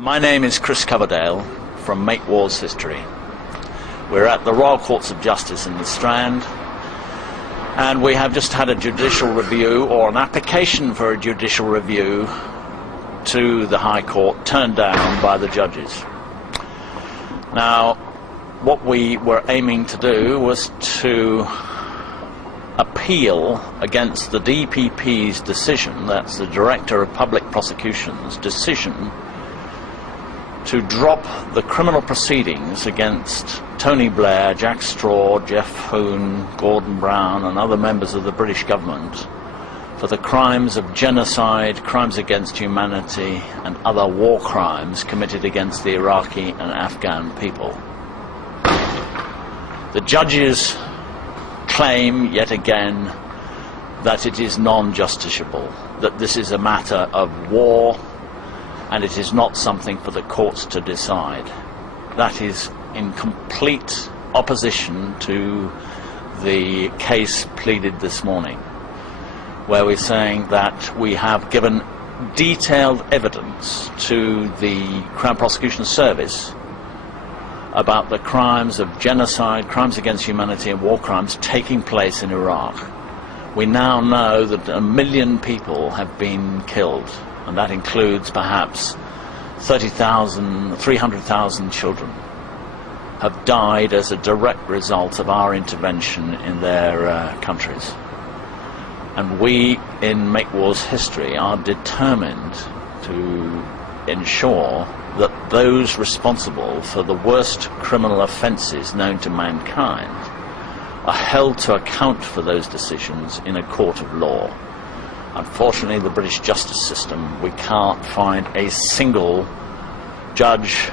My name is Chris Coverdale from Make Wars History. We're at the Royal Courts of Justice in the Strand, and we have just had a judicial review, or an application for a judicial review to the High Court, turned down by the judges. Now, what we were aiming to do was to appeal against the DPP's decision, that's the Director of Public Prosecution's decision, to drop the criminal proceedings against Tony Blair, Jack Straw, Jeff Hoon, Gordon Brown and other members of the British government for the crimes of genocide, crimes against humanity and other war crimes committed against the Iraqi and Afghan people. The judges claim yet again that it is non-justiciable, that this is a matter of war and it is not something for the courts to decide. That is in complete opposition to the case pleaded this morning, where we're saying that we have given detailed evidence to the Crown Prosecution Service about the crimes of genocide, crimes against humanity and war crimes taking place in Iraq. We now know that 1 million people have been killed, and that includes perhaps 300,000 children have died as a direct result of our intervention in their countries. And we in Make Wars History are determined to ensure that those responsible for the worst criminal offences known to mankind are held to account for those decisions in a court of law. Unfortunately, the British justice system, we can't find a single judge,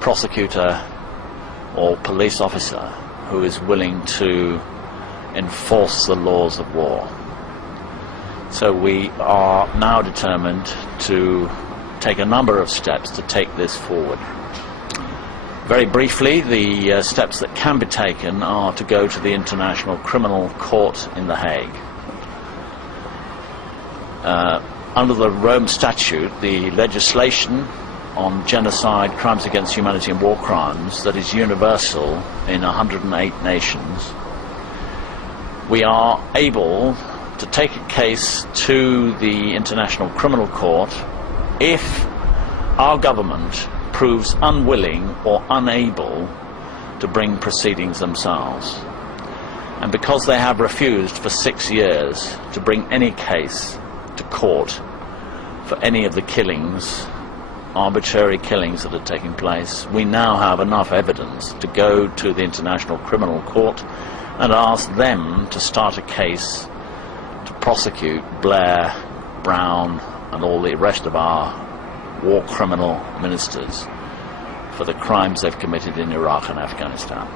prosecutor or police officer who is willing to enforce the laws of war. So we are now determined to take a number of steps to take this forward. Very briefly, the steps that can be taken are to go to the International Criminal Court in The Hague. Under the Rome Statute, the legislation on genocide, crimes against humanity and war crimes that is universal in 108 nations, we are able to take a case to the International Criminal Court if our government proves unwilling or unable to bring proceedings themselves. And because they have refused for 6 years to bring any case to court for any of the killings, arbitrary killings that are taking place, we now have enough evidence to go to the International Criminal Court and ask them to start a case to prosecute Blair, Brown and all the rest of our war criminal ministers for the crimes they've committed in Iraq and Afghanistan.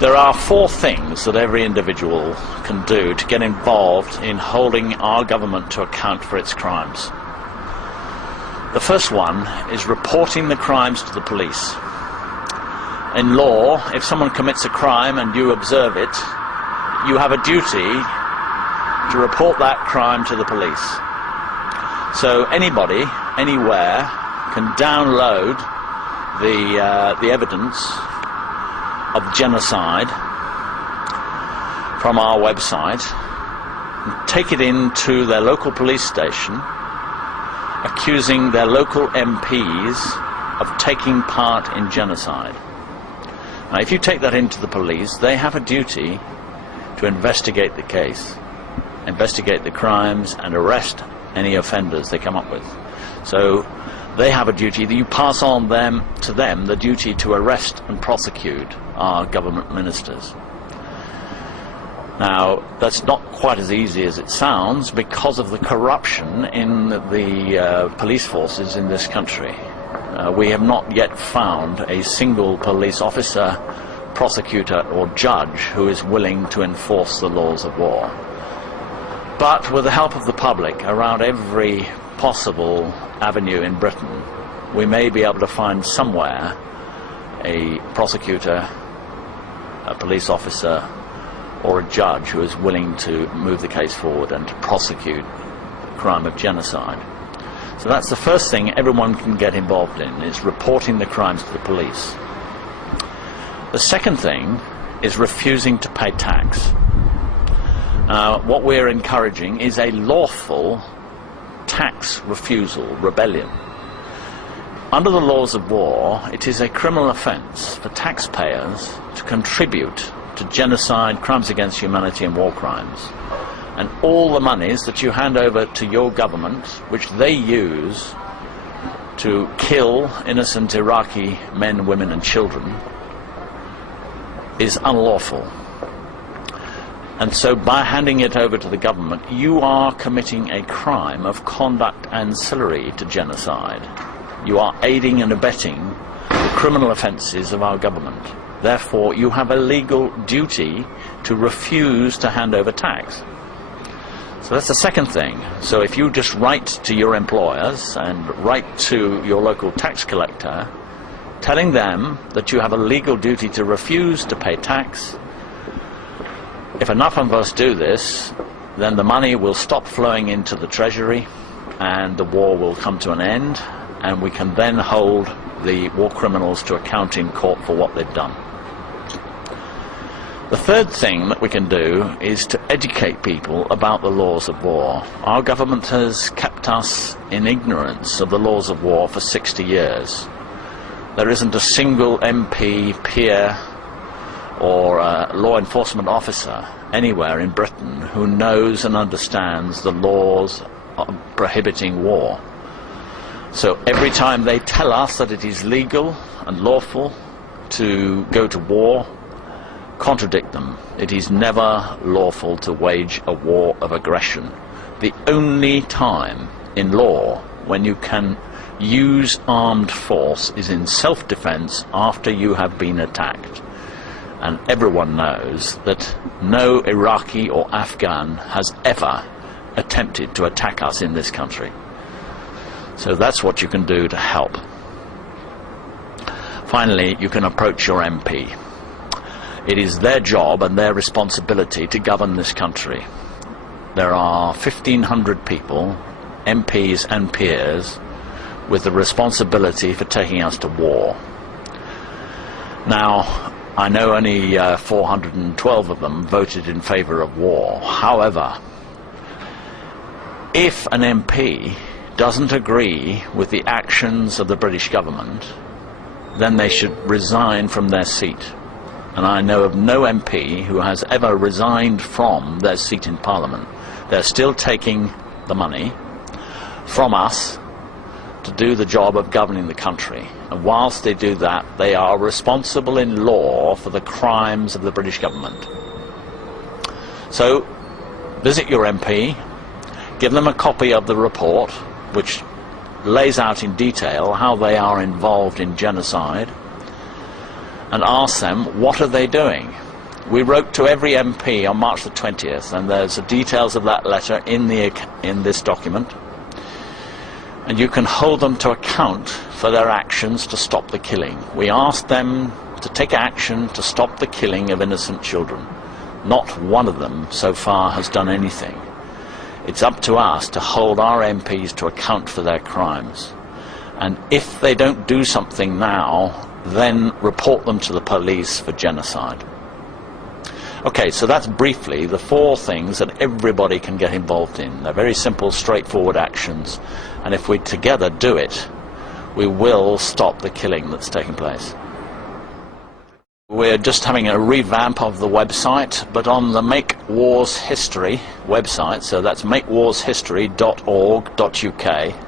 There are 4 things that every individual can do to get involved in holding our government to account for its crimes. The first one is reporting the crimes to the police. In law, if someone commits a crime and you observe it, you have a duty to report that crime to the police. So anybody, anywhere, can download the evidence of genocide from our website and take it into their local police station, accusing their local MPs of taking part in genocide. Now, if you take that into the police, they have a duty to investigate the case, investigate the crimes and arrest any offenders they come up with. So they have a duty that you pass on to them the duty to arrest and prosecute our government ministers. Now, that's not quite as easy as it sounds because of the corruption in the police forces in this country. We have not yet found a single police officer, prosecutor or judge who is willing to enforce the laws of war. But with the help of the public around every possible avenue in Britain, we may be able to find somewhere a prosecutor, a police officer or a judge who is willing to move the case forward and to prosecute the crime of genocide. So that's the first thing everyone can get involved in, is reporting the crimes to the police. The second thing is refusing to pay tax. What we're encouraging is a lawful tax refusal rebellion. Under the laws of war, it is a criminal offence for taxpayers to contribute to genocide, crimes against humanity and war crimes. And all the monies that you hand over to your government, which they use to kill innocent Iraqi men, women and children, is unlawful. And so by handing it over to the government, you are committing a crime of conduct ancillary to genocide. You are aiding and abetting the criminal offences of our government. Therefore, you have a legal duty to refuse to hand over tax. So that's the second thing. So if you just write to your employers and write to your local tax collector, telling them that you have a legal duty to refuse to pay tax, if enough of us do this, then the money will stop flowing into the treasury and the war will come to an end, and we can then hold the war criminals to account in court for what they've done. The third thing that we can do is to educate people about the laws of war. Our government has kept us in ignorance of the laws of war for 60 years. There isn't a single MP, peer or law enforcement officer anywhere in Britain who knows and understands the laws prohibiting war. So every time they tell us that it is legal and lawful to go to war, contradict them. It is never lawful to wage a war of aggression. The only time in law when you can use armed force is in self-defense after you have been attacked. And everyone knows that no Iraqi or Afghan has ever attempted to attack us in this country. So that's what you can do to help. Finally, you can approach your MP. It is their job and their responsibility to govern this country. There are 1,500 people, MPs and peers, with the responsibility for taking us to war. Now, I know only 412 of them voted in favour of war. However, if an MP doesn't agree with the actions of the British government, then they should resign from their seat. And I know of no MP who has ever resigned from their seat in Parliament. They're still taking the money from us to do the job of governing the country. And whilst they do that, they are responsible in law for the crimes of the British government. So, visit your MP, give them a copy of the report, which lays out in detail how they are involved in genocide, and ask them, what are they doing? We wrote to every MP on March the 20th, and there's the details of that letter in this document. And you can hold them to account for their actions to stop the killing. We asked them to take action to stop the killing of innocent children. Not one of them so far has done anything. It's up to us to hold our MPs to account for their crimes. And if they don't do something now, then report them to the police for genocide. Okay, so that's briefly the 4 things that everybody can get involved in. They're very simple, straightforward actions, and if we together do it, we will stop the killing that's taking place. We're just having a revamp of the website, but on the Make Wars History website, so that's makewarshistory.org.uk,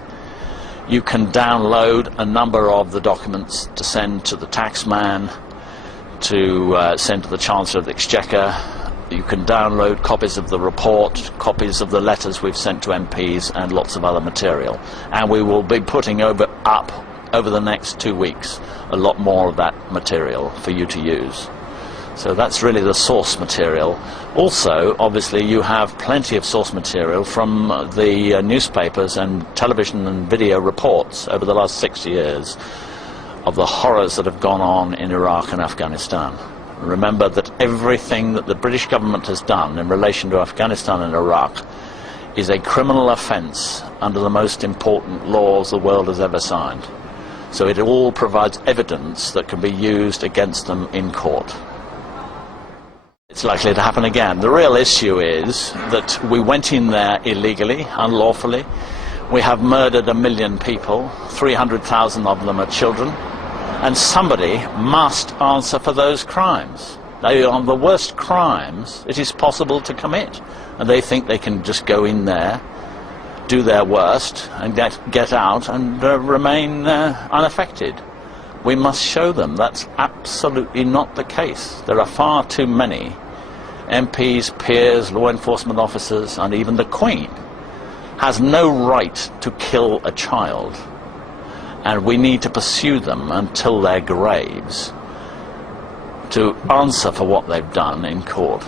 you can download a number of the documents to send to the taxman, to send to the Chancellor of the Exchequer. You can download copies of the report, copies of the letters we've sent to MPs, and lots of other material. And we will be putting up over the next 2 weeks a lot more of that material for you to use. So that's really the source material. Also, obviously, you have plenty of source material from the newspapers and television and video reports over the last 6 years of the horrors that have gone on in Iraq and Afghanistan. Remember that everything that the British government has done in relation to Afghanistan and Iraq is a criminal offence under the most important laws the world has ever signed. So it all provides evidence that can be used against them in court. It's likely to happen again. The real issue is that we went in there illegally, unlawfully. We have murdered 1 million people, 300,000 of them are children, and somebody must answer for those crimes. They are the worst crimes it is possible to commit, and they think they can just go in there, do their worst, and get out and remain unaffected. We must show them that's absolutely not the case. There are far too many MPs, peers, law enforcement officers, and even the Queen has no right to kill a child, and we need to pursue them until their graves to answer for what they've done in court.